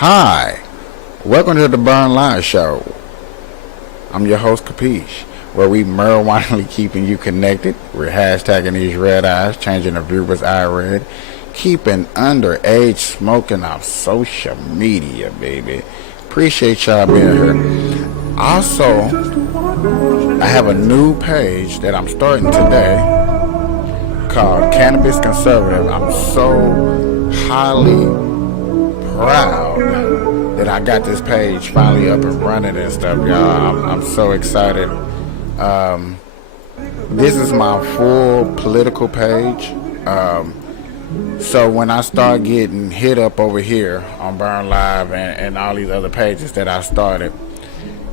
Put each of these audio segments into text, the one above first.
Hi, welcome to the Burn Line Show. I'm your host, Capiche, where we marijuanally keeping you connected. We're hashtagging these red eyes, changing the viewer's eye red, keeping underage smoking off social media, baby. Appreciate y'all being here. Also, I have a new page that I'm starting today called Cannabis Conservative. I'm so highly proud that I got this page finally up and running and stuff, y'all. I'm so excited. This is my full political page. So when I start getting hit up over here on Burn Live and all these other pages that I started,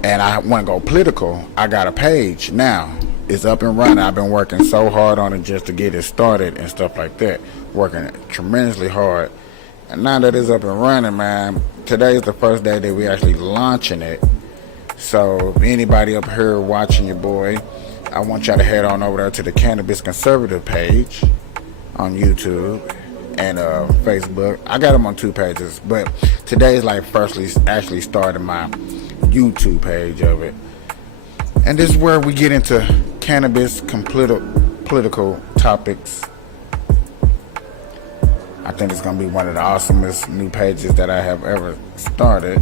and I want to go political, I got a page now. It's up and running. I've been working so hard on it just to get it started and stuff like that. Working tremendously hard. And now that it's up and running, man, today is the first day that we actually launching it. So if anybody up here watching your boy, I want y'all to head on over there to the Cannabis Conservative page on YouTube and Facebook. I got them on two pages, but today's like firstly actually starting my YouTube page of it. And this is where we get into cannabis, political topics. I think it's going to be one of the awesomest new pages that I have ever started.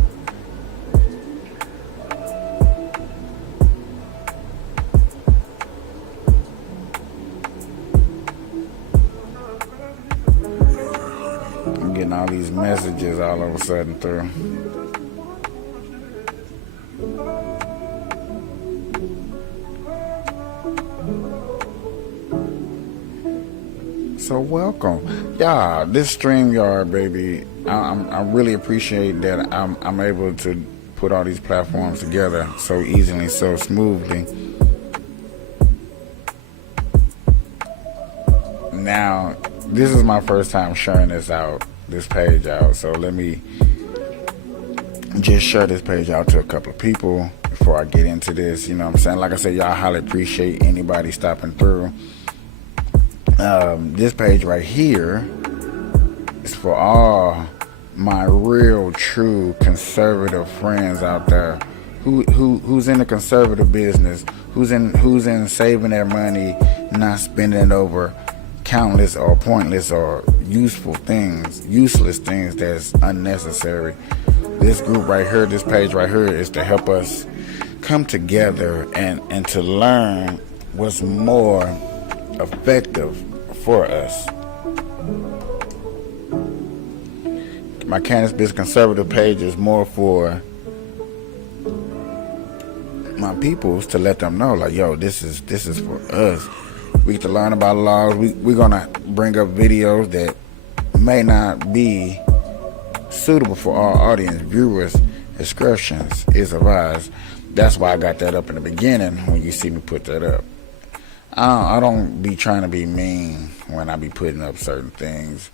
I'm getting all these messages all of a sudden through. So welcome, yeah. This StreamYard, baby. I really appreciate that I'm able to put all these platforms together so easily, so smoothly. Now, this is my first time sharing this page out. So let me just share this page out to a couple of people before I get into this. You know what I'm saying? Like I said, y'all highly appreciate anybody stopping through. This page right here is for all my real, true conservative friends out there who's in the conservative business, who's in saving their money, not spending it over countless or pointless or useless things that's unnecessary. This group right here, this page right here, is to help us come together and to learn what's more effective for us. My Cannabis Conservative page is more for my peoples, to let them know, like, yo, this is for us. We get to learn about laws. We're gonna bring up videos that may not be suitable for our audience. Viewers' discretions is advised. That's why I got that up in the beginning when you see me put that up. I don't be trying to be mean when I be putting up certain things,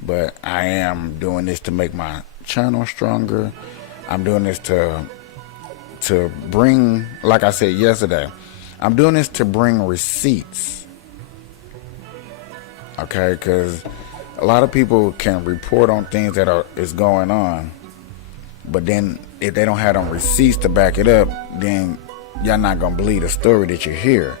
but I am doing this to make my channel stronger. I'm doing this to bring, like I said yesterday, I'm doing this to bring receipts. Okay, because a lot of people can report on things that is going on, but then if they don't have them receipts to back it up, then y'all not gonna believe the story that you hear.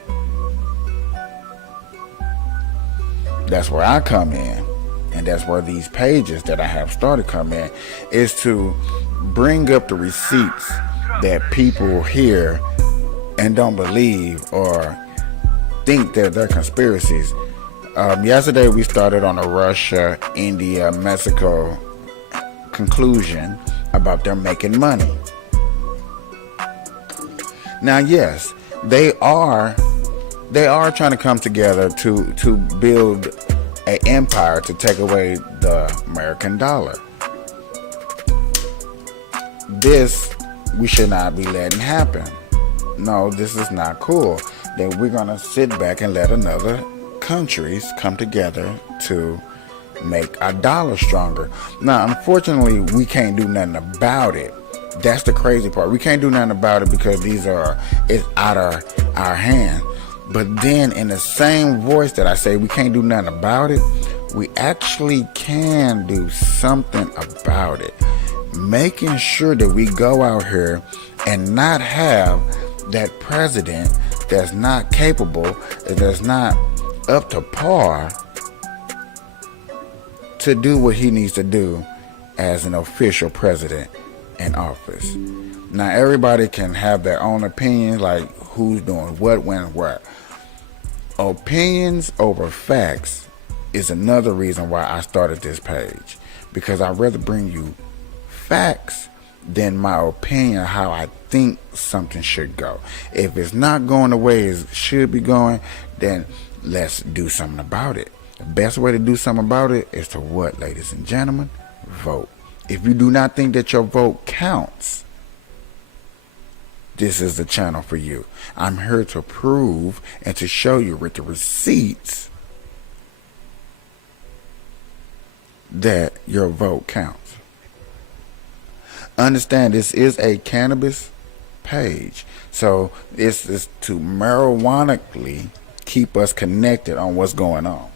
That's where I come in, and that's where these pages that I have started come in, is to bring up the receipts that people hear and don't believe or think that they're conspiracies. Yesterday we started on a Russia, India, Mexico conclusion about them making money. Now, yes, they are trying to come together to build an empire to take away the American dollar. This we should not be letting happen. No, this is not cool. That we're gonna sit back and let another countries come together to make our dollar stronger. Now, unfortunately, we can't do nothing about it. That's the crazy part. We can't do nothing about it because it's out of our hand. But then in the same voice that I say we can't do nothing about it, we actually can do something about it. making sure that we go out here and not have that president that's not capable, that's not up to par to do what he needs to do as an official president in office. Now, everybody can have their own opinions, like who's doing what, when, where. Opinions over facts is another reason why I started this page, because I'd rather bring you facts than my opinion how I think something should go. If it's not going the way it should be going, then let's do something about it. The best way to do something about it is to what, ladies and gentlemen? Vote. If you do not think that your vote counts, this is the channel for you. I'm here to prove and to show you with the receipts that your vote counts. Understand, this is a cannabis page, so this is to marijuanically keep us connected on what's going on.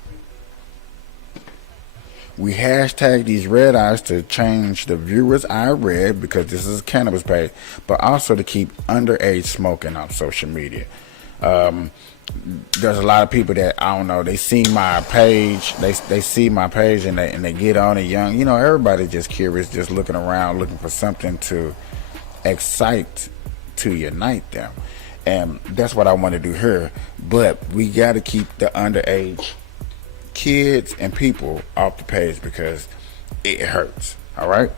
We hashtag these red eyes to change the viewers I read, because this is a cannabis page, but also to keep underage smoking on social media. There's a lot of people that, I don't know, they see my page, they see my page and they get on it young. You know, everybody just curious, just looking around, looking for something to excite, to unite them. And that's what I want to do here. But we got to keep the underage kids and people off the page because it hurts. All right.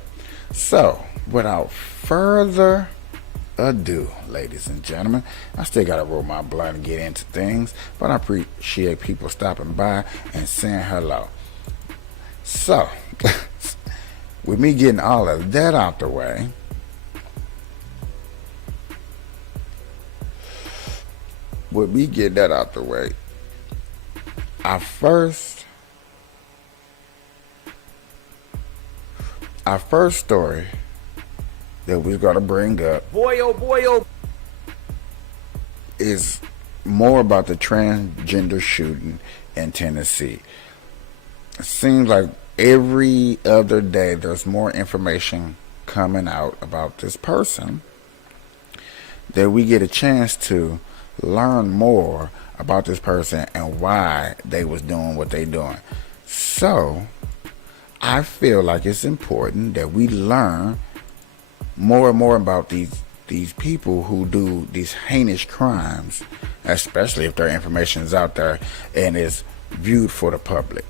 So without further ado, ladies and gentlemen, I still gotta roll my blunt and get into things, but I appreciate people stopping by and saying hello. So with me getting all of that out the way, our first story that we're gonna bring up, is more about the transgender shooting in Tennessee. It seems like every other day there's more information coming out about this person that we get a chance to learn more about this person and why they was doing what they doing. So I feel like it's important that we learn more and more about these people who do these heinous crimes, especially if their information is out there and is viewed for the public.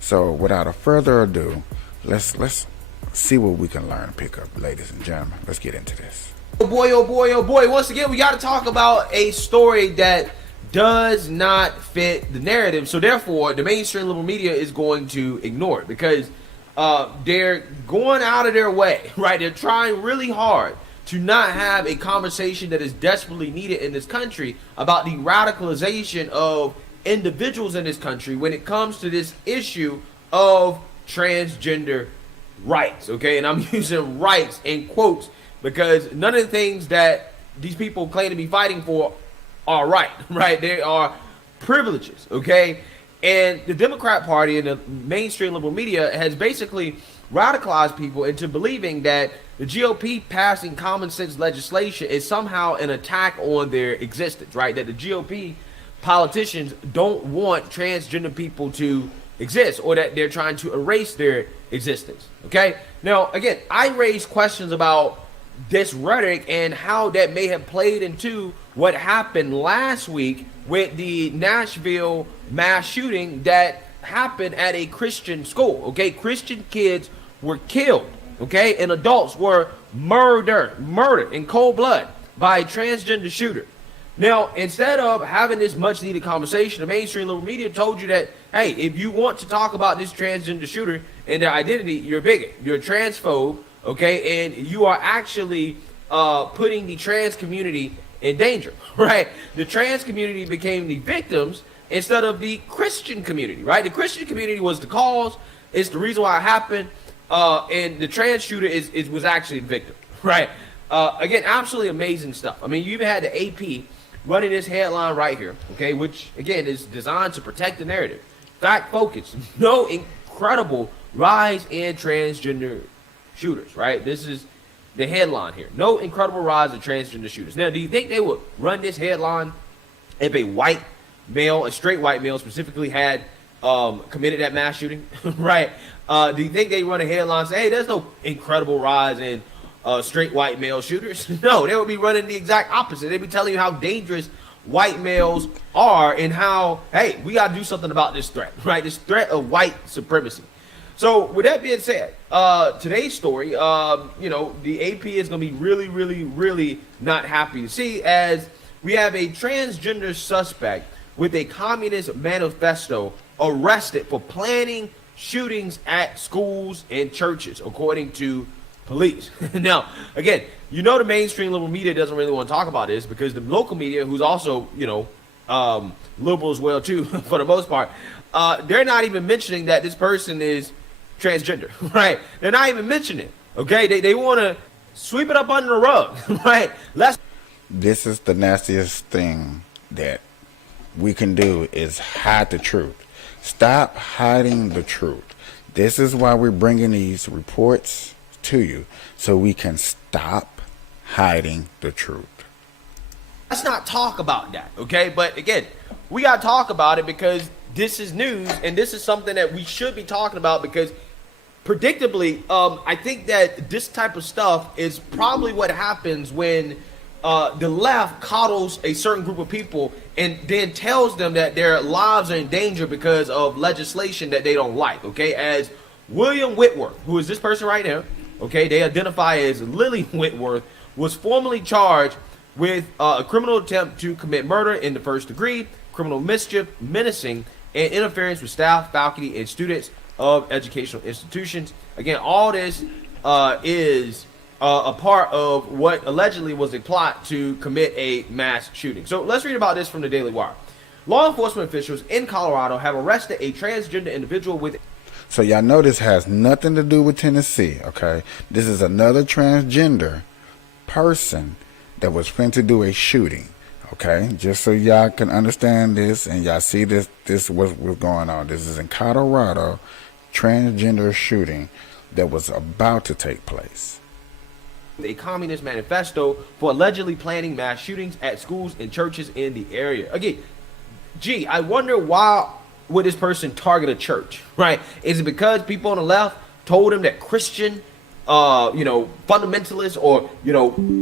So without a further ado, let's see what we can learn and pick up, ladies and gentlemen. Let's get into this. Oh boy, once again we got to talk about a story that does not fit the narrative, so therefore the mainstream liberal media is going to ignore it, because they're going out of their way, right? They're trying really hard to not have a conversation that is desperately needed in this country about the radicalization of individuals in this country when it comes to this issue of transgender rights, okay? And I'm using rights in quotes because none of the things that these people claim to be fighting for are right? They are privileges, okay? And the Democrat Party and the mainstream liberal media has basically radicalized people into believing that the GOP passing common sense legislation is somehow an attack on their existence, right? That the GOP politicians don't want transgender people to exist, or that they're trying to erase their existence, okay? Now, again, I raised questions about this rhetoric and how that may have played into what happened last week with the Nashville mass shooting that happened at a Christian school, okay? Christian kids were killed, okay? And adults were murdered in cold blood by a transgender shooter. Now, instead of having this much needed conversation, the mainstream liberal media told you that, hey, if you want to talk about this transgender shooter and their identity, you're a bigot, you're a transphobe, okay? And you are actually putting the trans community in danger, right? The trans community became the victims instead of the Christian community, right? The Christian community was the cause, it's the reason why it happened, and the trans shooter was actually the victim, right? Again, absolutely amazing stuff. I mean, you even had the AP running this headline right here, okay, which again is designed to protect the narrative. Fact focus, no incredible rise in transgender shooters, right? This is the headline here. No incredible rise of transgender shooters. Now, do you think they would run this headline if a white male, a straight white male specifically, had committed that mass shooting, right? Do you think they run a headline and say, hey, there's no incredible rise in straight white male shooters? No, they would be running the exact opposite. They'd be telling you how dangerous white males are and how, hey, we got to do something about this threat, right? This threat of white supremacy. So with that being said, today's story, the AP is going to be really, really, really not happy to see, as we have a transgender suspect with a communist manifesto arrested for planning shootings at schools and churches, according to police. Now, again, the mainstream liberal media doesn't really want to talk about this, because the local media, who's also, liberal as well too, for the most part, they're not even mentioning that this person is transgender, right? They're not even mentioning it, okay? They want to sweep it up under the rug, right? This is the nastiest thing that we can do, is hide the truth. Stop hiding the truth. This is why we're bringing these reports to you, so we can stop hiding the truth. Let's not talk about that, okay? But again, we got to talk about it because this is news, and this is something that we should be talking about, because predictably, I think that this type of stuff is probably what happens when the left coddles a certain group of people and then tells them that their lives are in danger because of legislation that they don't like, okay? As William Whitworth, who is this person right now, okay, they identify as Lily Whitworth, was formally charged with a criminal attempt to commit murder in the first degree, criminal mischief, menacing, and interference with staff, faculty, and students of educational institutions. Again, all this is a part of what allegedly was a plot to commit a mass shooting. So let's read about this from the Daily Wire. Law enforcement officials in Colorado have arrested a transgender individual with... So y'all know this has nothing to do with Tennessee, okay? This is another transgender person that was fin to do a shooting, okay? Just so y'all can understand this and y'all see this was going on. This is in Colorado, transgender shooting that was about to take place. A communist manifesto for allegedly planning mass shootings at schools and churches in the area. Again, I wonder why would this person target a church, right? Is it because people on the left told him that Christian, fundamentalists or,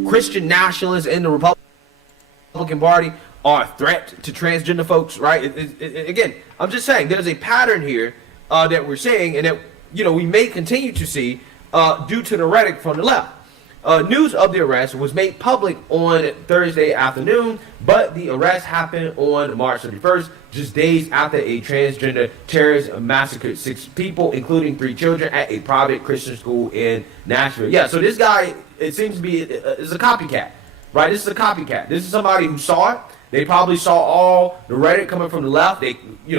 Christian nationalists in the Republican Party are a threat to transgender folks, right? Again, I'm just saying there's a pattern here that we're seeing, and that, we may continue to see due to the rhetoric from the left. News of the arrest was made public on Thursday afternoon, but the arrest happened on March 31st, just days after a transgender terrorist massacred 6 people, including 3 children, at a private Christian school in Nashville. Yeah, so this guy, it seems to be, is a copycat, right? This is a copycat. This is somebody who saw it. They probably saw all the rhetoric coming from the left. They,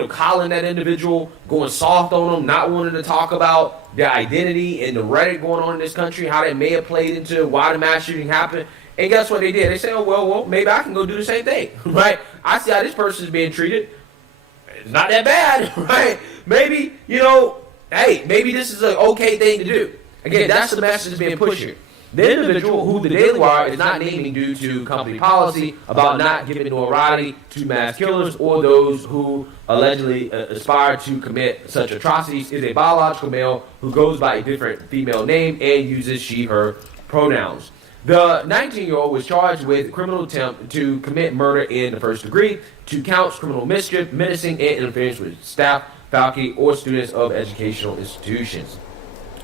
calling that individual, going soft on them, not wanting to talk about their identity and the rhetoric going on in this country, how that may have played into why the mass shooting happened. And guess what they did? They said, oh, well, maybe I can go do the same thing, right? I see how this person is being treated. It's not that bad, right? Maybe, hey, maybe this is an okay thing to do. Again, that's the message being pushed here. The individual, who the Daily Wire is not naming due to company policy about not giving notoriety to mass killers or those who allegedly aspire to commit such atrocities, is a biological male who goes by a different female name and uses she, her pronouns. The 19-year-old was charged with criminal attempt to commit murder in the first degree, 2 counts, criminal mischief, menacing, and interference with staff, faculty, or students of educational institutions.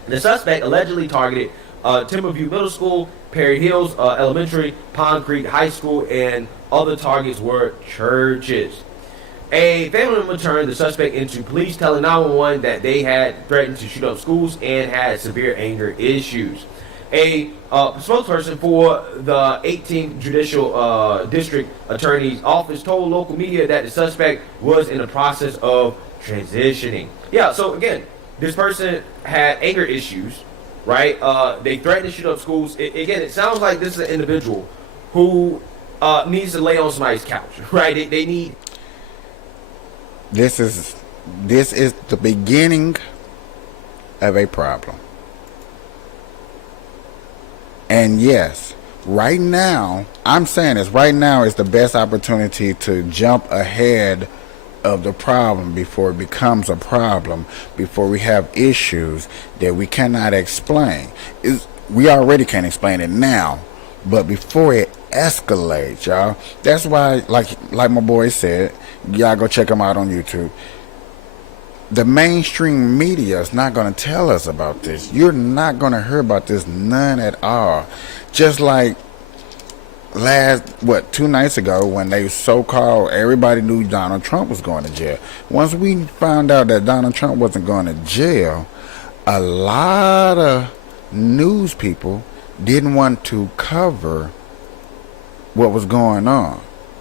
The suspect allegedly targeted Timberview Middle School, Perry Hills Elementary, Pond Creek High School, and other targets were churches. A family member turned the suspect into police, telling 911 that they had threatened to shoot up schools and had severe anger issues. A spokesperson for the 18th Judicial District Attorney's Office told local media that the suspect was in the process of transitioning. Yeah, so again, this person had anger issues, right? They threatened to shoot up schools. Again, it sounds like this is an individual who needs to lay on somebody's couch, right? They need... This is the beginning of a problem. And yes, right now, I'm saying this, right now is the best opportunity to jump ahead of the problem before it becomes a problem, before we have issues that we cannot explain. We already can't explain it now, but before it escalates, y'all. That's why, like my boy said, y'all go check him out on YouTube. The mainstream media is not going to tell us about this. You're not going to hear about this, none at all. Just like 2 nights ago when they so-called, everybody knew Donald Trump was going to jail. Once we found out that Donald Trump wasn't going to jail, a lot of news people didn't want to cover what was going on.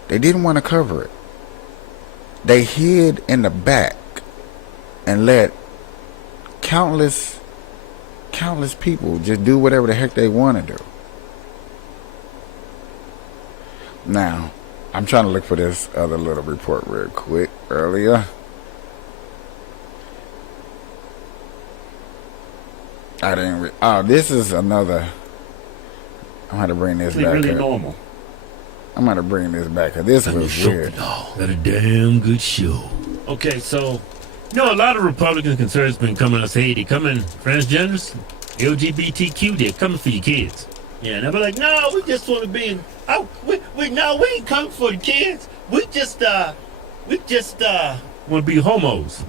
They didn't want to cover it. They hid in the back and let countless people just do whatever the heck they want to do. Now, I'm trying to look for this other little report real quick earlier. I didn't. This is another. I'm going to bring this back. Really normal. I'm going to bring this back. This was weird. Got a damn good show. Okay, so, a lot of Republican conservatives been coming us, hey, they coming, transgenders, LGBTQ, they're coming for your kids. Yeah, and they'll be like, no, we just want to be we ain't coming for the kids. We just want to be homos,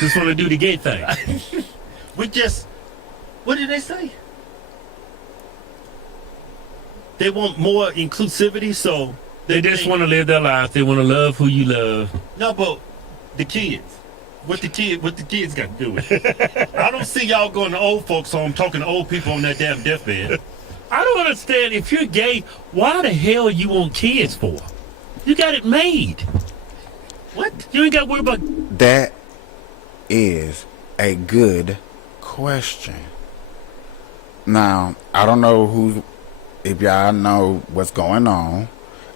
just want to do the gay thing. What did they say? They want more inclusivity, so they just want to live their lives. They want to love who you love. No, but the kids. What the kids got to do with it? I don't see y'all going to old folks home talking to old people on that damn deathbed. I don't understand. If you're gay, why the hell you want kids for? You got it made. What? You ain't got to worry about... That is a good question. Now, I don't know if y'all know what's going on,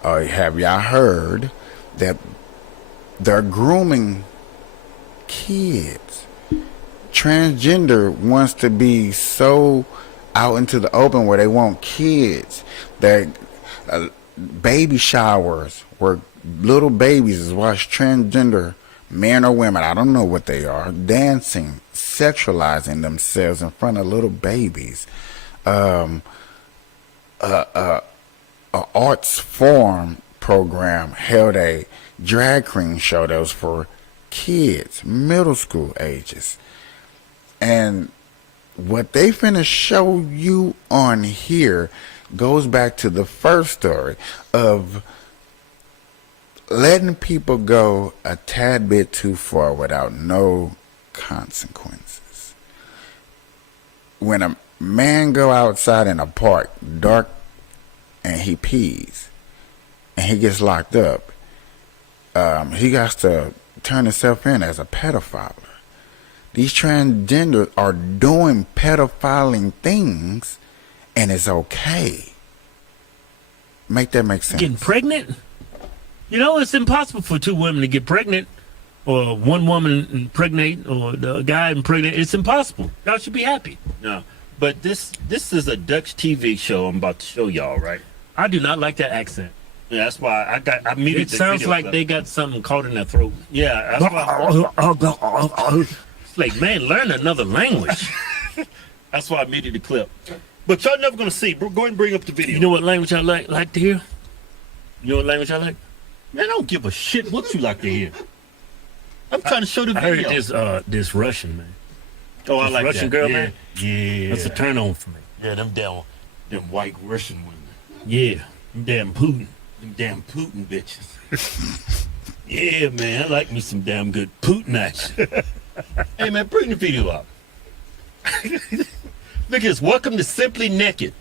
or have y'all heard that they're grooming kids. Transgender wants to be so out into the open where they want kids. That baby showers where little babies is watched transgender men or women, I don't know what they are, dancing, sexualizing themselves in front of little babies. A arts form program held a drag queen show that was for kids, middle school ages. And what they finna show you on here goes back to the first story of letting people go a tad bit too far without no consequences. When a man go outside in a park, dark, and he pees, and he gets locked up, he got to turn himself in as a pedophile. These transgenders are doing pedophiling things, and it's okay. Make that make sense. Getting pregnant? It's impossible for two women to get pregnant, or one woman impregnate, or the guy impregnate. It's impossible. Y'all should be happy. No, but this is a Dutch TV show I'm about to show y'all, right? I do not like that accent. Yeah, that's why I muted. It sounds like they got something caught in their throat. Yeah, that's why. It's like, man, learn another language. That's why I muted the clip. But y'all never gonna see. Go ahead and bring up the video. You know what language I like to hear? You know what language I like? Man, I don't give a shit what you like to hear. I'm trying to show the video. I heard this Russian, man. Oh, I like Russian that. Girl, yeah. Man. Yeah. That's a turn on for me. Yeah, them white Russian women. Yeah, them damn Putin bitches. Yeah, man, I like me some damn good Putin action. Hey, man, bring the video up. Look at this. Welcome to Simply Naked.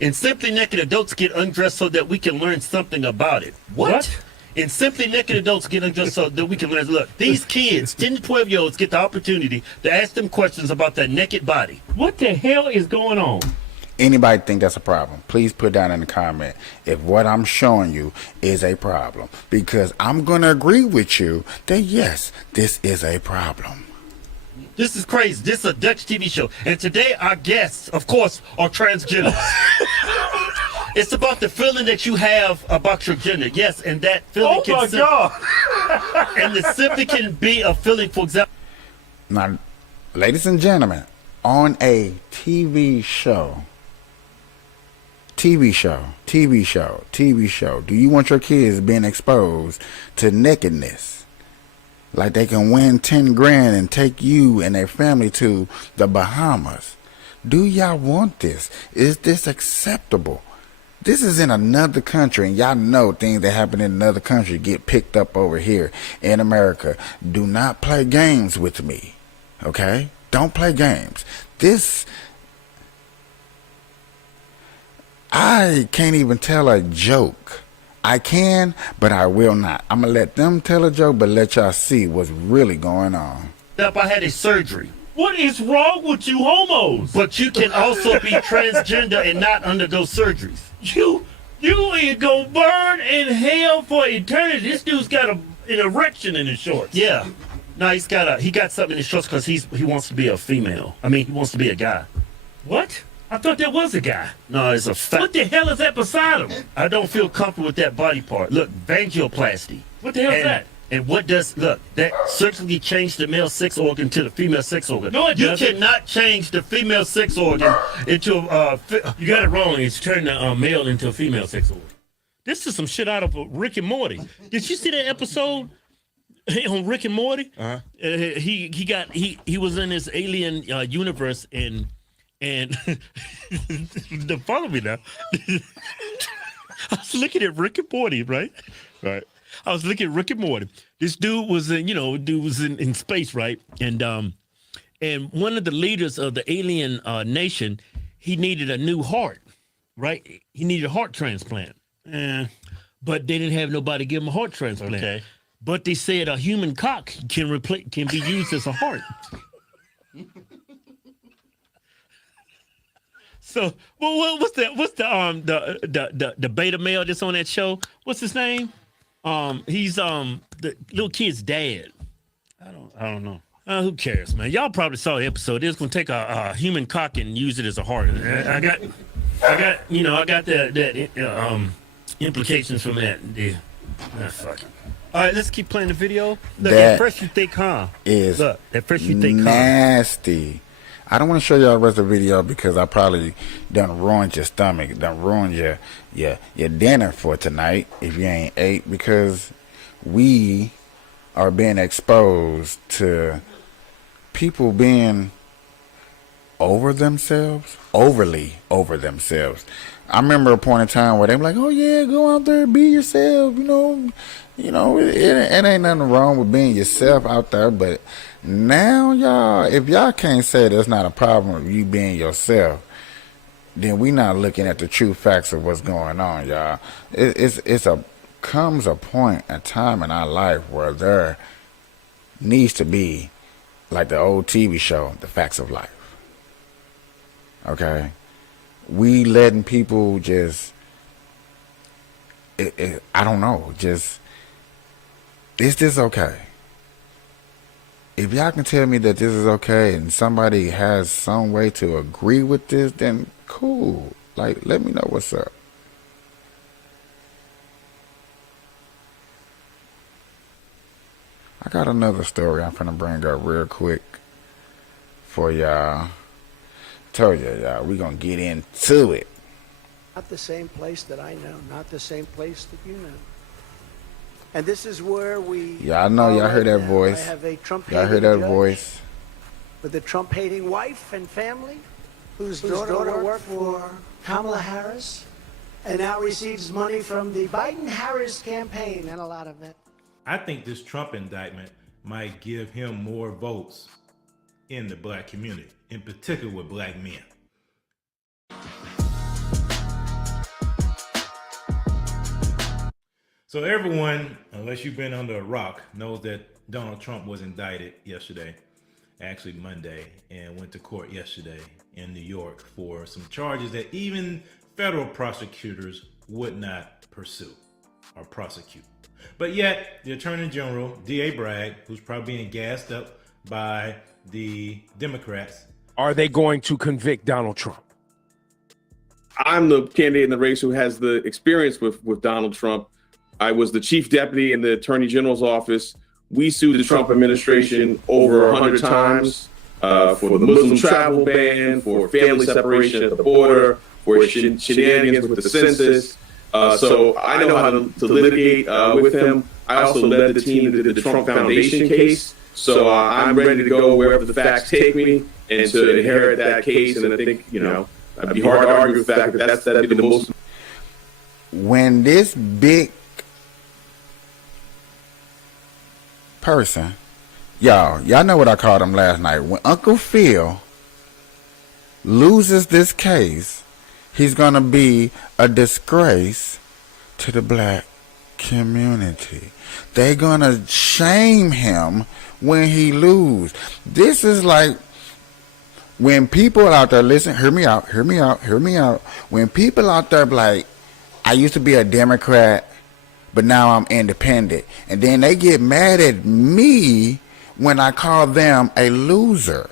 In Simply Naked, adults get undressed so that we can learn something about it. What? In Simply Naked, adults get undressed so that we can learn. Look, these kids, 10 to 12-year-olds, get the opportunity to ask them questions about their naked body. What the hell is going on? Anybody think that's a problem? Please put down in the comment if what I'm showing you is a problem. Because I'm going to agree with you that yes, this is a problem. This is crazy. This is a Dutch TV show. And today our guests, of course, are transgender. It's about the feeling that you have about your gender. Yes, and that feeling and the simply can be a feeling, for example. Now, ladies and gentlemen, on a TV show, do you want your kids being exposed to nakedness? Like they can win 10 grand and take you and their family to the Bahamas. Do y'all want this? Is this acceptable? This is in another country, and y'all know things that happen in another country get picked up over here in America. Do not play games with me, okay? Don't play games. I can't even tell a joke. I can, but I will not. I'm going to let them tell a joke, but let y'all see what's really going on. I had a surgery. What is wrong with you homos? But you can also be transgender and not undergo surgeries. You ain't gonna burn in hell for eternity. This dude's got an erection in his shorts. Yeah. No, he got something in his shorts because he wants to be a female. I mean, he wants to be a guy. What? I thought that was a guy. No, it's a fact. What the hell is that beside him? I don't feel comfortable with that body part. Look, vagioplasty. What the hell is that? And that surgically changed the male sex organ to the female sex organ. No, it you doesn't. cannot change the female sex organ into You got it wrong. It's turned the male into a female sex organ. This is some shit out of Rick and Morty. Did you see that episode on Rick and Morty? Uh-huh. He was in this alien universe and follow me now. I was looking at Rick and Morty, right? Right. I was looking at Rick and Morty. This dude was in space, right? And one of the leaders of the alien nation, he needed a new heart, right? He needed a heart transplant. But they didn't have nobody give him a heart transplant. Okay. But they said a human cock can be used as a heart. So, well, what's the beta male that's on that show? What's his name? He's the little kid's dad. I don't know. Who cares, man? Y'all probably saw the episode. It's gonna take a human cock and use it as a heart. I got the implications from that. Yeah. Fuck it. All right, let's keep playing the video. Look, at first you think, nasty. I don't want to show y'all the rest of the video because I probably done ruined your stomach, done ruined your dinner for tonight if you ain't ate, because we are being exposed to people being overly over themselves. I remember a point in time where they were like, "Oh yeah, go out there, be yourself." It ain't nothing wrong with being yourself out there, but now y'all, if y'all can't say there's not a problem with you being yourself, then we not looking at the true facts of what's going on, y'all. Comes a point in time in our life where there needs to be, like the old TV show, The Facts of Life. Okay? We letting people just, I don't know, just, is this okay? If y'all can tell me that this is okay and somebody has some way to agree with this, then cool. Like, let me know what's up. I got another story I'm finna bring up real quick for y'all. Told y'all, we gonna get into it. Not the same place that I know, not the same place that you know. And this is where we... Y'all know, y'all heard that voice. I have a Y'all heard that voice. With a Trump-hating wife and family, whose daughter worked for Kamala Harris, and now receives money from the Biden-Harris campaign, and a lot of it. I think this Trump indictment might give him more votes in the black community, in particular with black men. So everyone, unless you've been under a rock, knows that Donald Trump was indicted yesterday, actually Monday, and went to court yesterday in New York for some charges that even federal prosecutors would not pursue or prosecute. But yet, the Attorney General, D.A. Bragg, who's probably being gassed up by the Democrats. Are they going to convict Donald Trump? I'm the candidate in the race who has the experience with Donald Trump. I was the chief deputy in the attorney general's office. We sued the Trump administration over 100 times for the Muslim travel ban, for family separation at the border, for shenanigans with the census. So I know how to litigate with him. I also led the team that did the Trump Foundation case. So I'm ready to go wherever the facts take me and to inherit that case. And I think, I'd be hard to argue with the fact that that'd be the most. When this big person, y'all know what I called him last night. When Uncle Phil loses this case, he's gonna be a disgrace to the black community. They're gonna shame him when he loses. This is like when people out there, listen, hear me out. When people out there be like, I used to be a Democrat, but now I'm independent. And then they get mad at me when I call them a loser.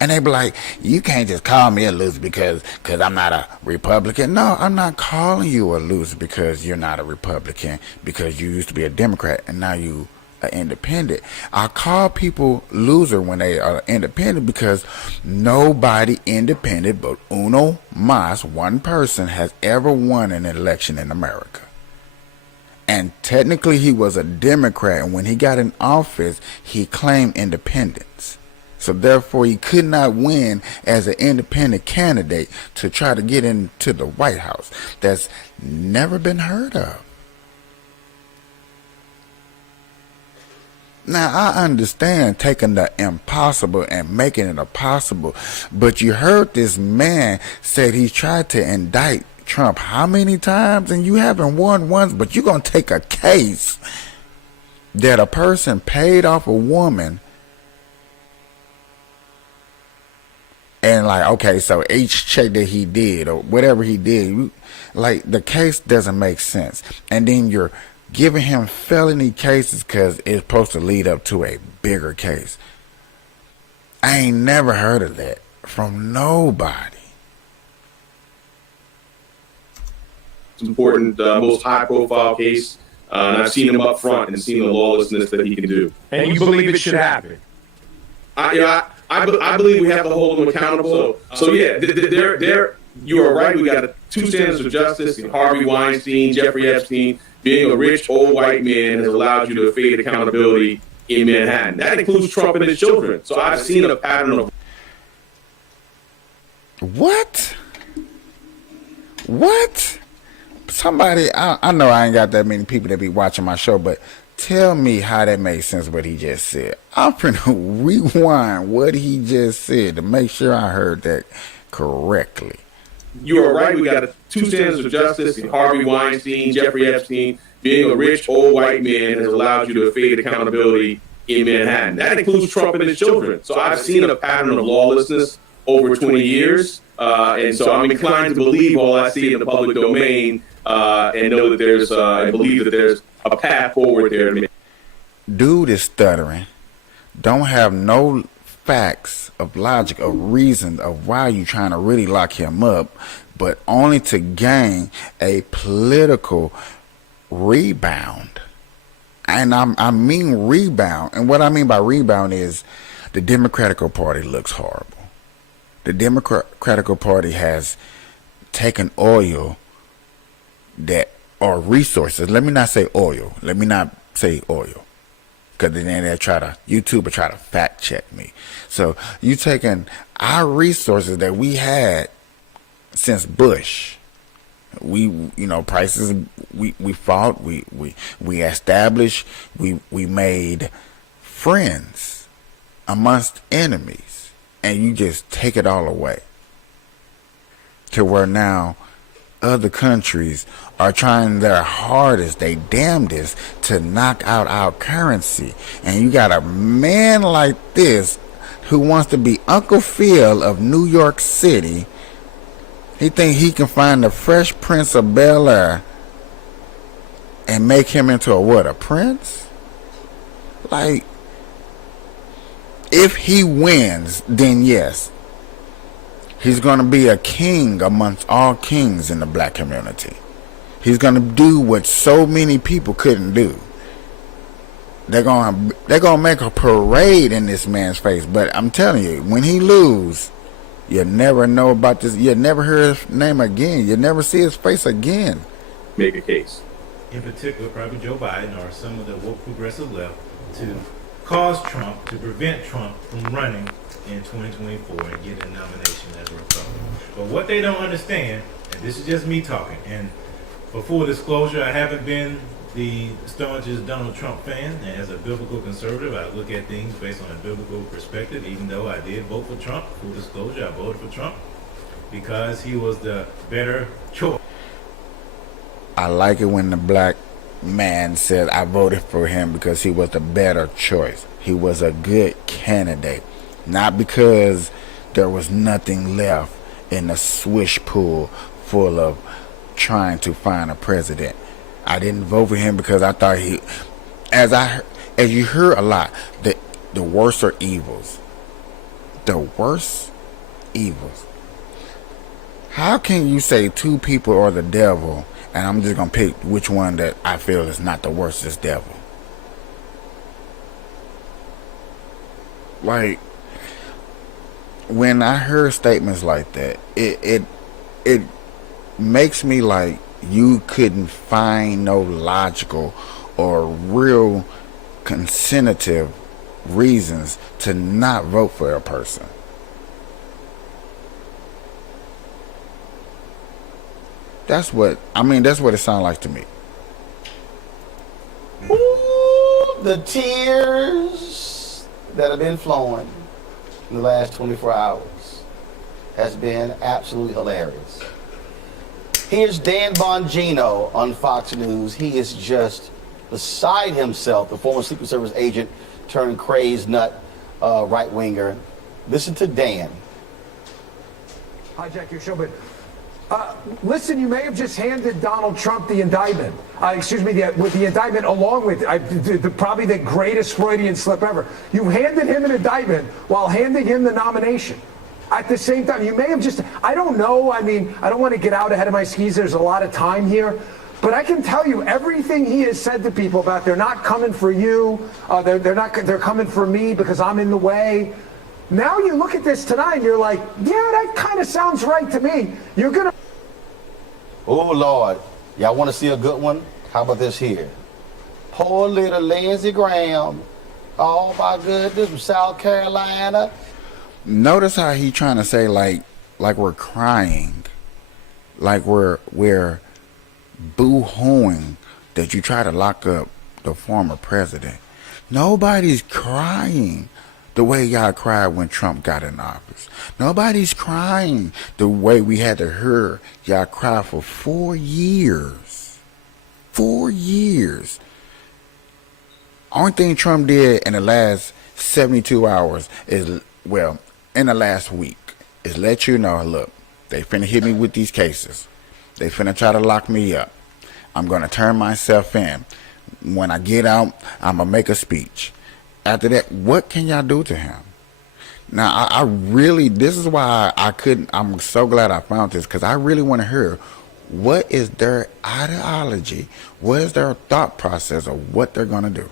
And they be like, you can't just call me a loser because I'm not a Republican. No, I'm not calling you a loser because you're not a Republican, because you used to be a Democrat and now you are independent. I call people loser when they are independent because nobody independent but uno mas, one person, has ever won an election in America. And technically he was a Democrat, and when he got in office, he claimed independence. So therefore he could not win as an independent candidate to try to get into the White House. That's never been heard of. Now, I understand taking the impossible and making it a possible, but you heard this man said he tried to indict Trump how many times, and you haven't won once, but you're going to take a case that a person paid off a woman and like, okay, so each check that he did or whatever he did, like the case doesn't make sense. And then you're giving him felony cases because it's supposed to lead up to a bigger case. I ain't never heard of that from nobody. Important, most high-profile case, and I've seen him up front and seen the lawlessness that he can do. And you believe it should happen? I believe we have to hold him accountable. So yeah, you are right. We got two standards of justice: Harvey Weinstein, Jeffrey Epstein. Being a rich old white man has allowed you to evade accountability in Manhattan. That includes Trump and his children. So I've seen a pattern of What? Somebody, I know I ain't got that many people that be watching my show, but tell me how that makes sense what he just said. I'm finna rewind what he just said to make sure I heard that correctly. You are right. We got two standards of justice: Harvey Weinstein, Jeffrey Epstein. Being a rich old white man has allowed you to evade accountability in Manhattan. That includes Trump and his children. So I've seen a pattern of lawlessness over 20 years, and so I'm inclined to believe all I see in the public domain, and know that there's, I believe that there's a path forward there. Dude is stuttering. Don't have no facts of logic or reason of why you trying to really lock him up, but only to gain a political rebound. And I mean rebound. And what I mean by rebound is the Democratic Party looks horrible. The Democratic Party has taken oil or resources. Let me not say oil. Because then they YouTube will try to fact check me. So you taking our resources that we had since Bush. Prices, we fought, we established, we made friends amongst enemies, and you just take it all away. To where now other countries are trying their hardest, they damnedest, to knock out our currency. And you got a man like this who wants to be Uncle Phil of New York City. He think he can find the Fresh Prince of Bel-Air and make him into a prince? Like, if he wins, then yes, he's going to be a king amongst all kings in the black community. He's going to do what so many people couldn't do. They're gonna make a parade in this man's face. But I'm telling you, when he lose, you'll never know about this. You'll never hear his name again. You'll never see his face again. Make a case. In particular, probably Joe Biden or some of the woke progressive left, to cause Trump, to prevent Trump from running in 2024 and getting a nomination as a Republican. But what they don't understand, and this is just me talking, and for full disclosure, I haven't been the staunchest Donald Trump fan, and as a biblical conservative, I look at things based on a biblical perspective, even though I did vote for Trump. Full disclosure, I voted for Trump because he was the better choice. I like it when the black man said I voted for him because he was the better choice. He was a good candidate, not because there was nothing left in the swish pool full of trying to find a president. I didn't vote for him because I thought he, as you hear a lot, the worst are evils. The worst evils. How can you say two people are the devil, and I'm just gonna pick which one that I feel is not the worst is devil? Like, when I hear statements like that, it makes me like you couldn't find no logical or real consensual reasons to not vote for a person. That's what it sounds like to me. Ooh, the tears that have been flowing in the last 24 hours has been absolutely hilarious. Here's Dan Bongino on Fox News. He is just beside himself, the former Secret Service agent turned crazed nut right-winger. Listen to Dan. Hijack your show, but listen, you may have just handed Donald Trump the indictment. With the indictment along with probably the greatest Freudian slip ever. You handed him an indictment while handing him the nomination. At the same time, you may have just, I don't know, I mean, I don't want to get out ahead of my skis. There's a lot of time here. But I can tell you everything he has said to people about they're not coming for you, they're coming for me because I'm in the way. Now you look at this tonight and you're like, yeah, that kind of sounds right to me. You're going to... Oh, Lord. Y'all want to see a good one? How about this here? Poor little Lindsey Graham. Oh, my goodness, from South Carolina. Notice how he trying to say like we're crying, like we're boo-hooing that you try to lock up the former president. Nobody's crying the way y'all cried when Trump got in office. Nobody's crying the way we had to hear y'all cry for 4 years. 4 years. Only thing Trump did in the last 72 hours is, well, in the last week, is let you know, look, they finna hit me with these cases. They finna try to lock me up. I'm gonna turn myself in. When I get out, I'm gonna make a speech. After that, what can y'all do to him? Now, I really, this is why I'm so glad I found this, because I really want to hear what is their ideology, what is their thought process of what they're gonna do.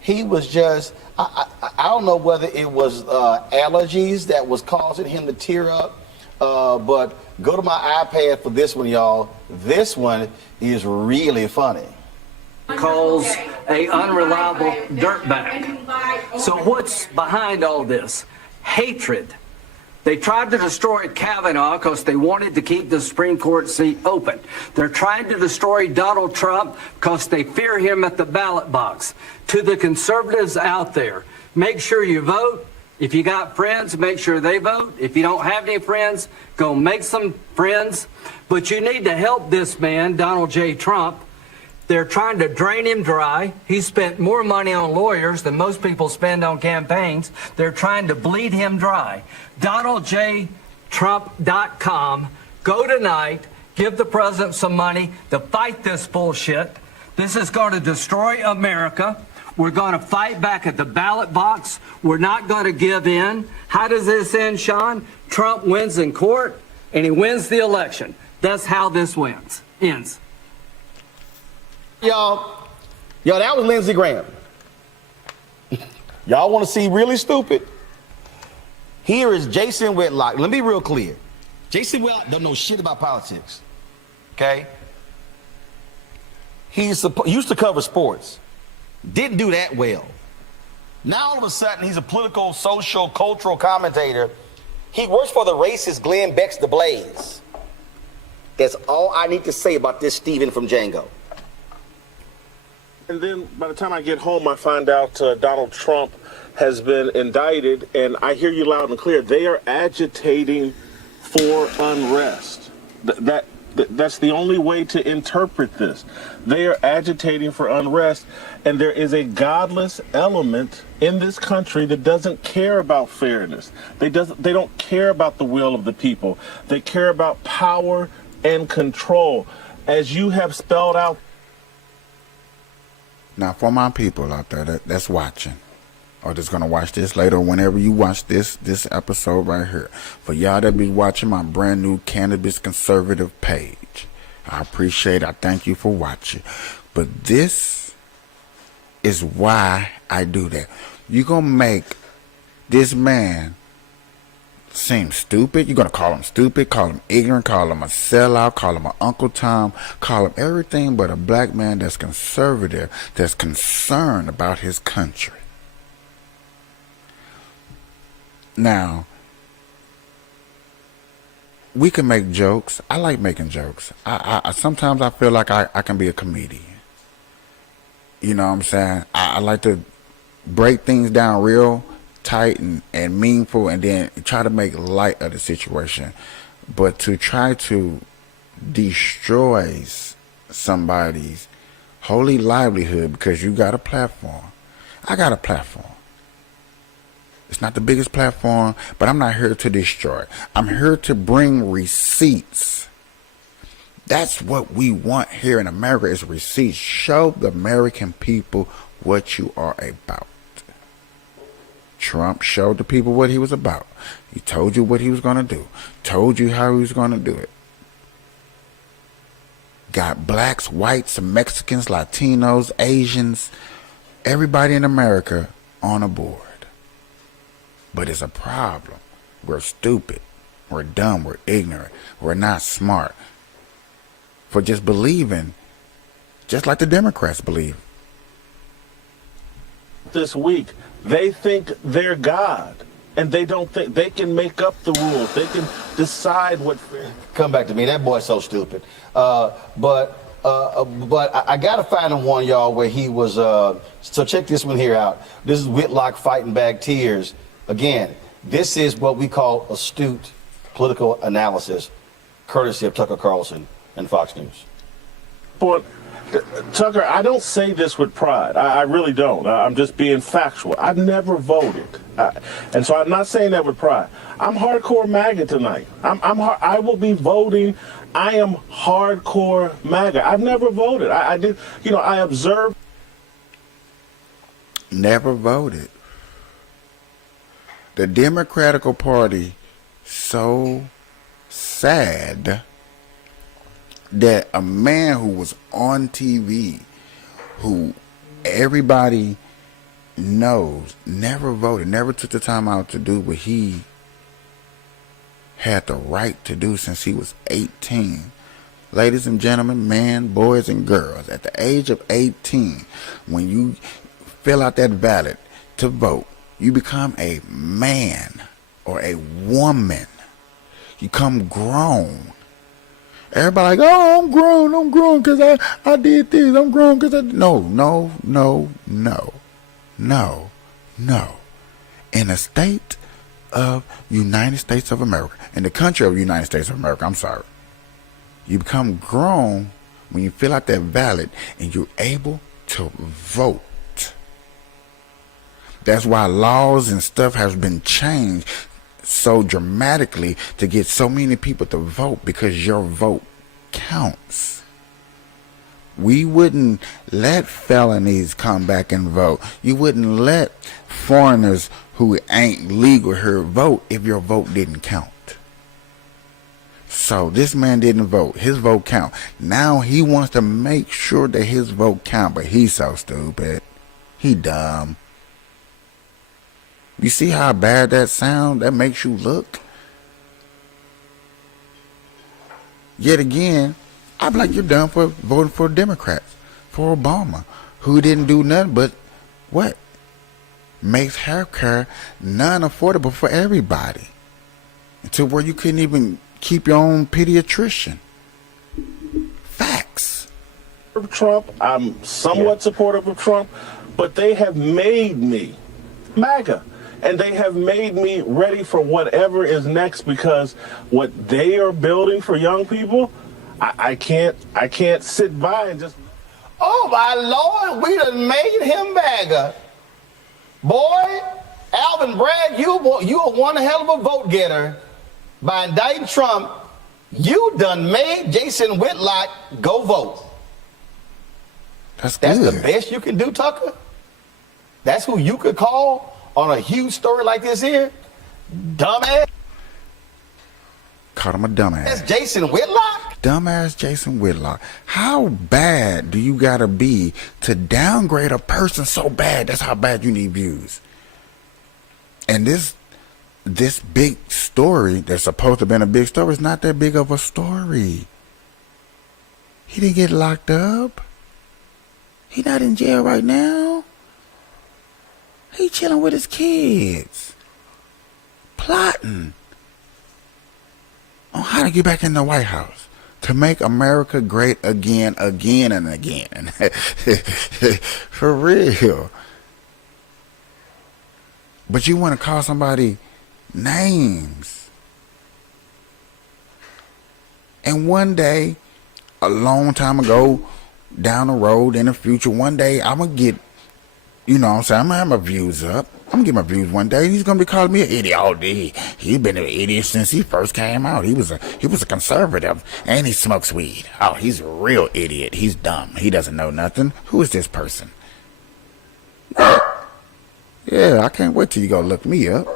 He was just, I don't know whether it was allergies that was causing him to tear up, but go to my iPad for this one, y'all. This one is really funny. Calls a unreliable dirtbag. So what's behind all this? Hatred. They tried to destroy Kavanaugh because they wanted to keep the Supreme Court seat open. They're trying to destroy Donald Trump because they fear him at the ballot box. To the conservatives out there, make sure you vote. If you got friends, make sure they vote. If you don't have any friends, go make some friends. But you need to help this man, Donald J. Trump. They're trying to drain him dry. He spent more money on lawyers than most people spend on campaigns. They're trying to bleed him dry. DonaldJTrump.com. Go tonight. Give the president some money to fight this bullshit. This is going to destroy America. We're going to fight back at the ballot box. We're not going to give in. How does this end, Sean? Trump wins in court and he wins the election. That's how this ends. Y'all, that was Lindsey Graham. Y'all want to see really stupid? Here is Jason Whitlock. Let me be real clear. Jason Whitlock don't know shit about politics. Okay? He used to cover sports. Didn't do that well. Now all of a sudden he's a political, social, cultural commentator. He works for the racist Glenn Beck's The Blaze. That's all I need to say about this Stephen from Django. And then by the time I get home, I find out Donald Trump has been indicted, and I hear you loud and clear. They are agitating for unrest. That's the only way to interpret this. They are agitating for unrest, and there is a godless element in this country that doesn't care about fairness. They don't care about the will of the people. They care about power and control, as you have spelled out. Now, for my people out there that's watching, or that's gonna watch this later, whenever you watch this episode right here, for y'all that be watching my brand new Cannabis Conservative page, I appreciate it. I thank you for watching. But this is why I do that. You gonna make this man seem stupid. You're gonna call him stupid, call him ignorant, call him a sellout, call him an Uncle Tom, call him everything but a black man that's conservative, that's concerned about his country. Now, we can make jokes. I like making jokes. I sometimes I feel like I can be a comedian. You know what I'm saying? I like to break things down real tight and meaningful, and then try to make light of the situation. But to try to destroy somebody's holy livelihood because you got a platform. I got a platform. It's not the biggest platform, but I'm not here to destroy. I'm here to bring receipts. That's what we want here in America, is receipts. Show the American people what you are about. Trump showed the people what he was about. He told you what he was going to do. Told you how he was going to do it. Got blacks, whites, Mexicans, Latinos, Asians, everybody in America on a board. But it's a problem. We're stupid. We're dumb. We're ignorant. We're not smart. For just believing, just like the Democrats believe. This week, they think they're God, and they don't think they can make up the rules. They can decide what. Come back to me. That boy's so stupid. But I gotta find him one, y'all, where he was. So check this one here out. This is Whitlock fighting back tears. Again, this is what we call astute political analysis, courtesy of Tucker Carlson and Fox News. But Tucker, I don't say this with pride. I really don't. I'm just being factual. I've never voted, and so I'm not saying that with pride. I'm hardcore MAGA tonight. I will be voting. I am hardcore MAGA. I've never voted. I did. I observed. Never voted. The Democratic Party so sad that a man who was on TV, who everybody knows, never voted, never took the time out to do what he had the right to do since he was 18. Ladies and gentlemen, men, boys and girls, at the age of 18, when you fill out that ballot to vote, you become a man or a woman. You come grown. Everybody like, oh, I'm grown because I did this. I'm grown because I... No. In the state of United States of America, in the country of United States of America, I'm sorry. You become grown when you fill out that ballot and you're able to vote. That's why laws and stuff has been changed so dramatically to get so many people to vote, because your vote counts. We wouldn't let felonies come back and vote. You wouldn't let foreigners who ain't legal here vote if your vote didn't count. So this man didn't vote. His vote count. Now he wants to make sure that his vote count, but he's so stupid. He dumb. You see how bad that sound? That makes you look? Yet again, I'm like, you're done for voting for Democrats, for Obama, who didn't do nothing but what? Makes healthcare non-affordable for everybody. To where you couldn't even keep your own pediatrician. Facts. Trump, I'm somewhat supportive of Trump, but they have made me MAGA. And they have made me ready for whatever is next, because what they are building for young people, I can't sit by and just. Oh my Lord, we done made him MAGA. Boy, Alvin Bragg, you are one hell of a vote getter. By indicting Trump, you done made Jason Whitlock go vote. That's the best you can do, Tucker? That's who you could call on a huge story like this here? Dumbass? Called him a dumbass. That's Jason Whitlock? Dumbass Jason Whitlock. How bad do you gotta be to downgrade a person so bad? That's how bad you need views. And this big story that's supposed to have been a big story is not that big of a story. He didn't get locked up. He not in jail right now. He chilling with his kids. Plotting on how to get back in the White House. To make America great again and again. For real. But you want to call somebody names. And one day, a long time ago, down the road in the future, one day I'm going to get, you know what I'm saying, I'm going to have my views up. I'm going to get my views one day. He's going to be calling me an idiot all day. He's been an idiot since he first came out. He was a conservative, and he smokes weed. Oh, he's a real idiot. He's dumb. He doesn't know nothing. Who is this person? Yeah, I can't wait till you go look me up.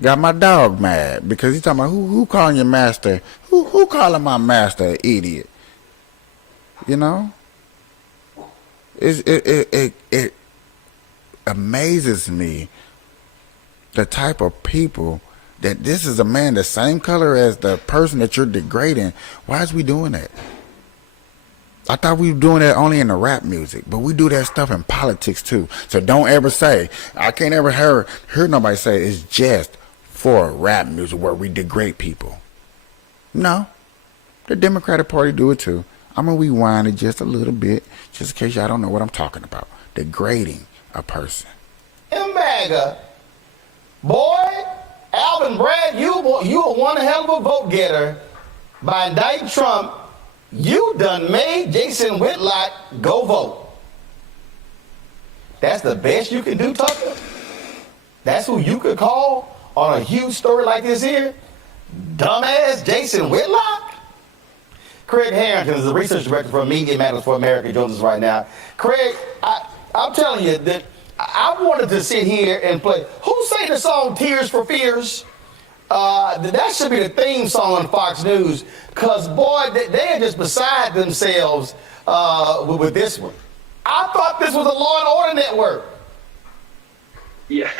Got my dog mad because he's talking about who calling your master? Who calling my master an idiot? You know? It amazes me the type of people that this is a man the same color as the person that you're degrading. Why is we doing that? I thought we were doing that only in the rap music, but we do that stuff in politics too. So don't ever say, I can't ever hear nobody say it's just for rap music where we degrade people. No, the Democratic Party do it too. I'm going to rewind it just a little bit, just in case y'all don't know what I'm talking about. Degrading a person. MAGA. Boy, Alvin Bragg, you are one hell of a vote getter. By indicting Trump, you done made Jason Whitlock go vote. That's the best you can do, Tucker? That's who you could call on a huge story like this here? Dumbass Jason Whitlock? Craig Harrington is the research director for Media Matters for America, joins us right now. Craig, I'm telling you that I wanted to sit here and play. Who sang the song Tears for Fears? That should be the theme song on Fox News, because, boy, they are just beside themselves with this one. I thought this was a Law and Order network. Yeah,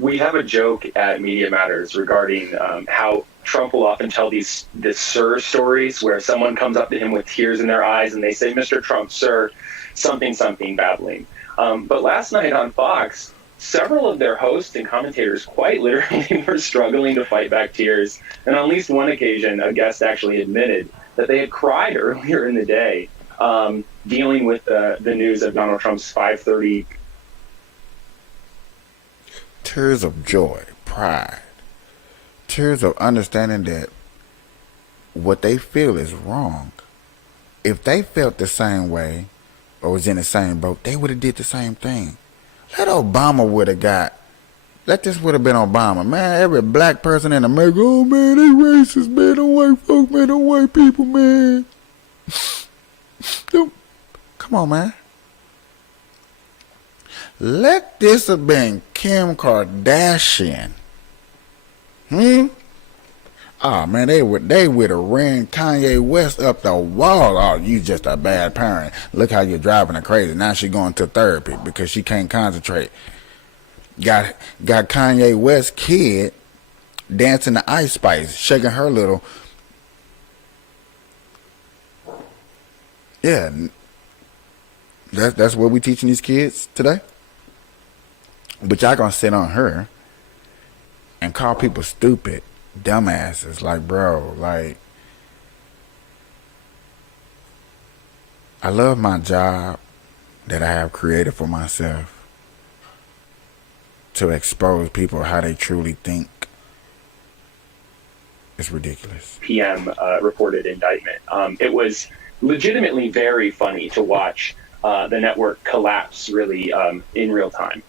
we have a joke at Media Matters regarding how Trump will often tell this sir stories where someone comes up to him with tears in their eyes and they say, Mr. Trump, sir, something, babbling. But last night on Fox, several of their hosts and commentators quite literally were struggling to fight back tears. And on at least one occasion, a guest actually admitted that they had cried earlier in the day dealing with the news of Donald Trump's 530. Tears of joy, pride, tears of understanding that what they feel is wrong. If they felt the same way or was in the same boat, they would have did the same thing. Let Obama would have got Let this would have been Obama, man. Every black person in America, oh man, they racist, man. Them white folks, man. Them white people, man. Come on, man. Let this have been Kim Kardashian. Oh man, they would have ran Kanye West up the wall. Oh, you just a bad parent. Look how you're driving her crazy. Now she going to therapy because she can't concentrate. Got Kanye West's kid dancing to Ice Spice, shaking her little. Yeah, that's what we teaching these kids today. But y'all gonna sit on her and call people stupid, dumbasses. Like, bro, like, I love my job that I have created for myself to expose people how they truly think. It's ridiculous. PM reported indictment. It was legitimately very funny to watch the network collapse really in real time.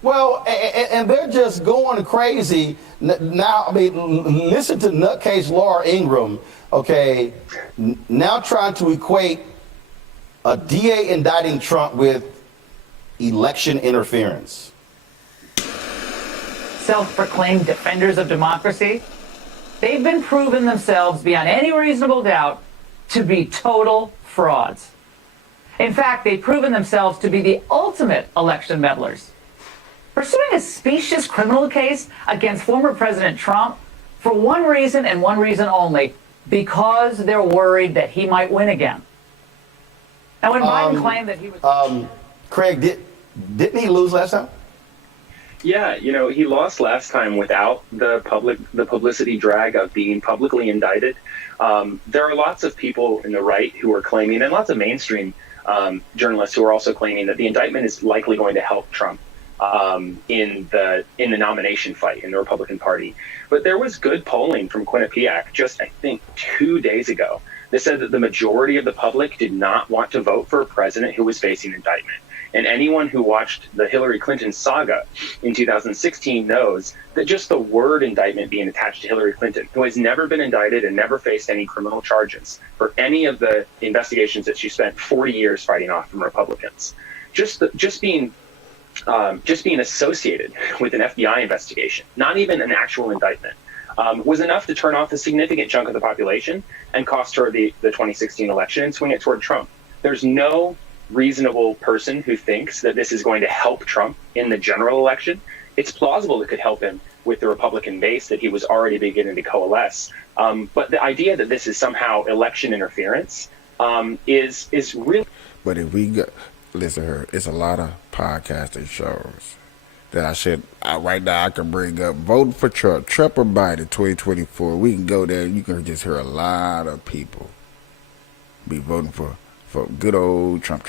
Well, and they're just going crazy now. I mean, listen to nutcase Laura Ingraham, okay, now trying to equate a DA indicting Trump with election interference. Self-proclaimed defenders of democracy, they've been proven themselves beyond any reasonable doubt to be total frauds. In fact, they've proven themselves to be the ultimate election meddlers. Pursuing a specious criminal case against former President Trump for one reason and one reason only, because they're worried that he might win again. Now, when Biden claimed that he was... Craig, didn't he lose last time? Yeah, you know, he lost last time without the publicity drag of being publicly indicted. There are lots of people in the right who are claiming, and lots of mainstream journalists who are also claiming that the indictment is likely going to help Trump in the nomination fight in the Republican Party. But there was good polling from Quinnipiac just, I think, 2 days ago that said that the majority of the public did not want to vote for a president who was facing indictment. And anyone who watched the Hillary Clinton saga in 2016 knows that just the word indictment being attached to Hillary Clinton, who has never been indicted and never faced any criminal charges for any of the investigations that she spent 40 years fighting off from Republicans, just being associated with an FBI investigation, not even an actual indictment, was enough to turn off a significant chunk of the population and cost her the 2016 election and swing it toward Trump. There's no reasonable person who thinks that this is going to help Trump in the general election. It's plausible it could help him with the Republican base that he was already beginning to coalesce. But the idea that this is somehow election interference is really... But if we go, listen to her, it's a lot of podcasting shows that right now I can bring up. Voting for Trump or Biden 2024. We can go there and you can just hear a lot of people be voting for good old Trump.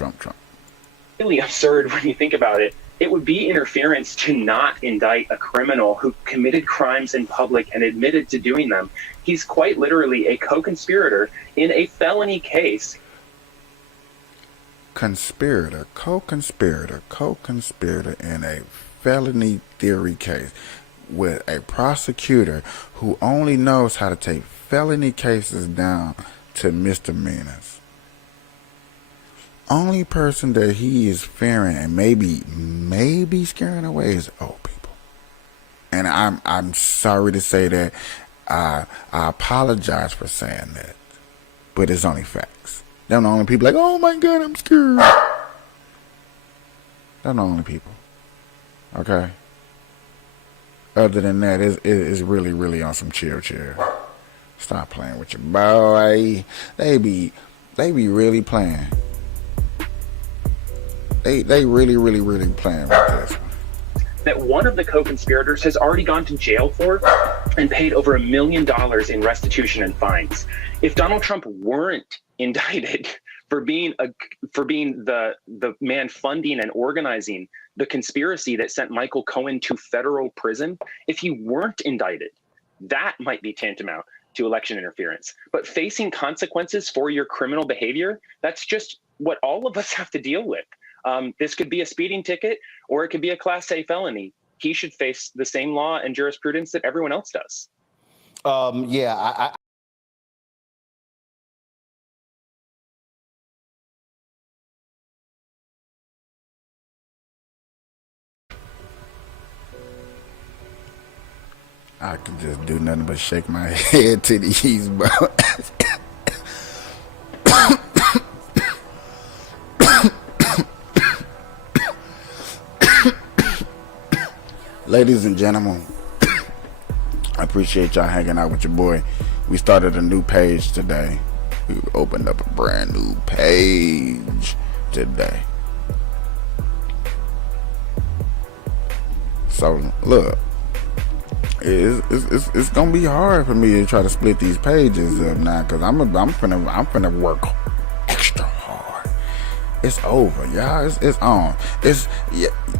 Really absurd when you think about it. It would be interference to not indict a criminal who committed crimes in public and admitted to doing them. He's quite literally a co-conspirator in a felony case. Co-conspirator in a felony theory case with a prosecutor who only knows how to take felony cases down to misdemeanors. Only person that he is fearing and maybe scaring away is old people. And I'm sorry to say that. I apologize for saying that, but it's only facts. They're the only people like, oh my God, I'm scared. They're the only people. Okay. Other than that, it's really, really on some chill. Stop playing with your boy. They be really playing. They really playing with this. That one of the co-conspirators has already gone to jail for and paid over $1 million in restitution and fines. If Donald Trump weren't indicted for being the man funding and organizing the conspiracy that sent Michael Cohen to federal prison, if he weren't indicted, that might be tantamount to election interference. But facing consequences for your criminal behavior, that's just what all of us have to deal with. This could be a speeding ticket or it could be a Class A felony. he should face the same law and jurisprudence that everyone else does. Yeah, I can just do nothing but shake my head to these, bro. Ladies and gentlemen, I appreciate y'all hanging out with your boy. We started a new page today. We opened up a brand new page today. So look, it's gonna be hard for me to try to split these pages up now, because I'm finna work extra hard. It's over, y'all. It's on.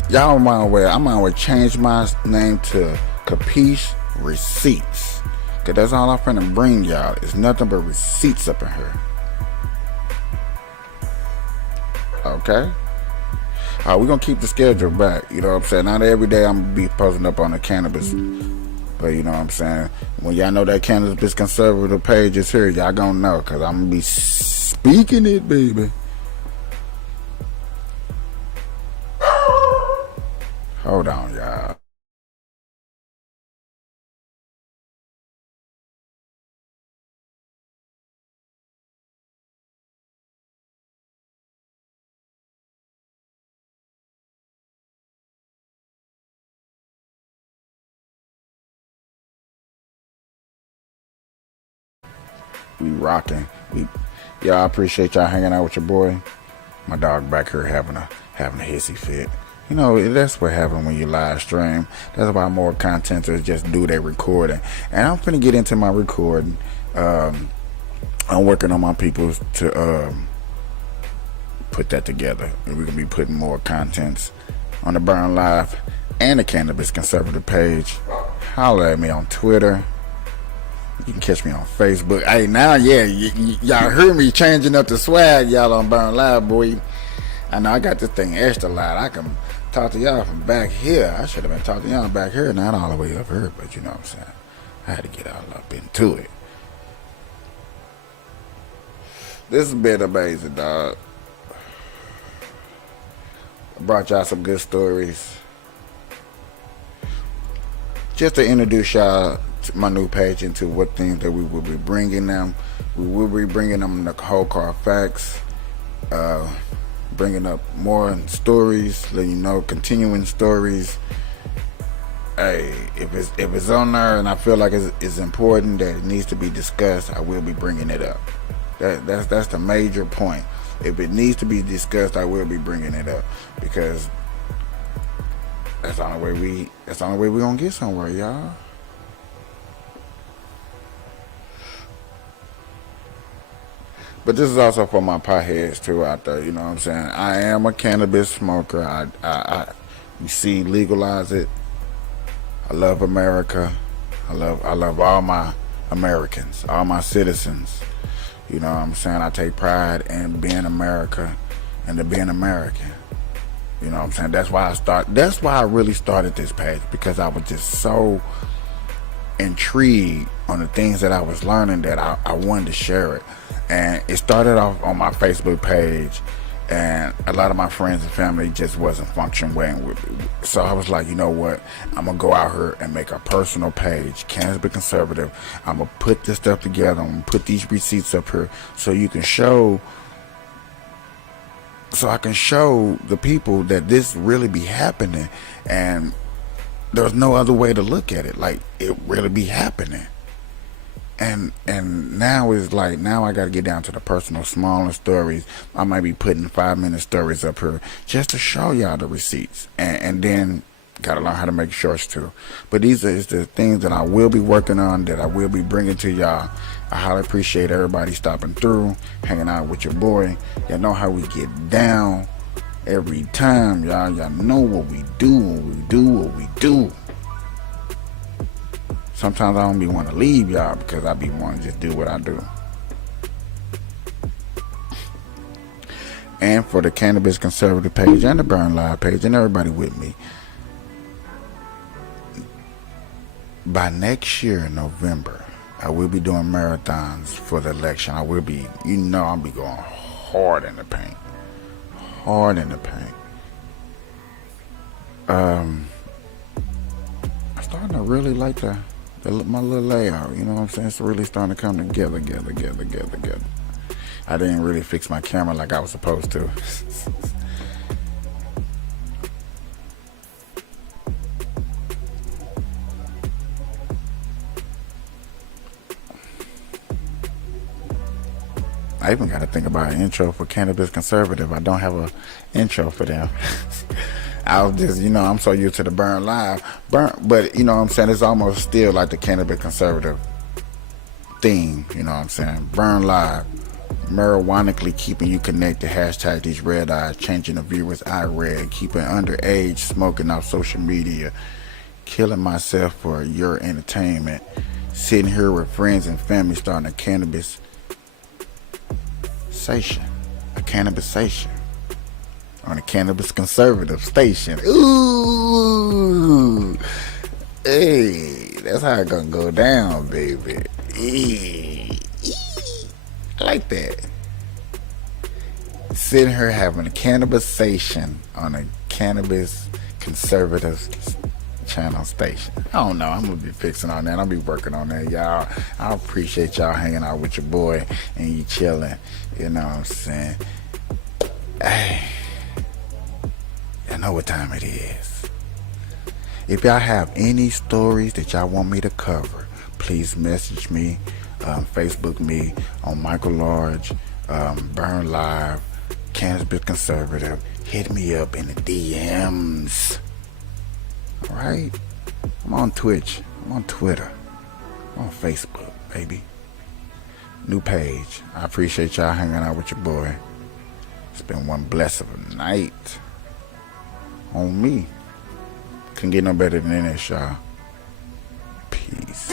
Y'all mind where I'm gonna change my name to Capiche Receipts, cause that's all I'm finna bring y'all. It's nothing but receipts up in here. Okay. We're gonna keep the schedule back, you know what I'm saying? Not every day I'm gonna be posting up on the cannabis, but you know what I'm saying? When y'all know that Cannabis Conservative page is here, y'all gonna know, cause I'm gonna be speaking it, baby. Hold on, y'all. We rocking. Y'all, I appreciate y'all hanging out with your boy. My dog back here having a hissy fit. You know, that's what happens when you live stream. That's why more contenters just do their recording. And I'm finna get into my recording. I'm working on my people to put that together. And we're gonna be putting more contents on the Burn Live and the Cannabis Conservative page. Holler at me on Twitter. You can catch me on Facebook. Hey, now, yeah, y'all heard me changing up the swag, y'all, on Burn Live, boy. I know I got this thing extra loud. I can talk to y'all from back here. I should have been talking to y'all back here, not all the way up here, but you know what I'm saying. I had to get all up into it. This has been amazing, dog. I brought y'all some good stories. Just to introduce y'all to my new page into what things that we will be bringing them. We will be bringing them the whole car facts, bringing up more stories, letting you know, continuing stories. Hey, if it's on there and I feel like it's important that it needs to be discussed, I will be bringing it up. That's the major point. If it needs to be discussed, I will be bringing it up, because that's the only way we gonna get somewhere, y'all. But this is also for my potheads too out there, you know what I'm saying? I am a cannabis smoker. You see, legalize it. I love America. I love all my Americans, all my citizens. You know what I'm saying? I take pride in being America and to being American. You know what I'm saying? That's why I really started this page, because I was just so intrigued on the things that I was learning that I wanted to share it. And it started off on my Facebook page, and a lot of my friends and family just wasn't functioning with me. So I was like, you know what? I'm gonna go out here and make a personal page, Cannabis Conservative. I'm gonna put this stuff together. I'm gonna put these receipts up here so you can show, so I can show the people that this really be happening, and there's no other way to look at it. Like, it really be happening. And now it's like, now I got to get down to the personal, smaller stories. I might be putting 5-minute stories up here just to show y'all the receipts, and then got to learn how to make shorts too. But these are the things that I will be working on, that I will be bringing to y'all. I highly appreciate everybody stopping through, hanging out with your boy. Y'all know how we get down every time, y'all. Y'all know what we do, what we do. Sometimes I don't be want to leave y'all, because I be wanting to just do what I do. And for the Cannabis Conservative page and the Burn Live page, and everybody with me, by next year in November, I will be doing marathons for the election. I will be, I'll be going hard in the paint. Hard in the paint. I'm starting to really like my little layout. You know what I'm saying? It's really starting to come together. I didn't really fix my camera like I was supposed to. I even got to think about an intro for Cannabis Conservative. I don't have an intro for them. I was just, I'm so used to the Burn Live. But, you know what I'm saying? It's almost still like the Cannabis Conservative theme, you know what I'm saying? Burn Live. Marijuanically keeping you connected. Hashtag these red eyes. Changing the viewers I read. Keeping underage. Smoking off social media. Killing myself for your entertainment. Sitting here with friends and family starting a cannabis station. A cannabis station. On a Cannabis Conservative station. Ooh. Hey, that's how it's gonna go down, baby. I like that. Sitting here having a cannabisation on a Cannabis Conservative channel station. I don't know. I'm gonna be fixing on that. I'll be working on that, y'all. I appreciate y'all hanging out with your boy and you chilling. You know what I'm saying? Hey, I know what time it is. If y'all have any stories that y'all want me to cover, please message me, Facebook me on Michael Large, Burn Live, Cannabis Conservative. Hit me up in the DMs. Alright? I'm on Twitch. I'm on Twitter. I'm on Facebook, baby. New page. I appreciate y'all hanging out with your boy. It's been one blessed of a night. On me. Couldn't get no better than this, y'all. Peace.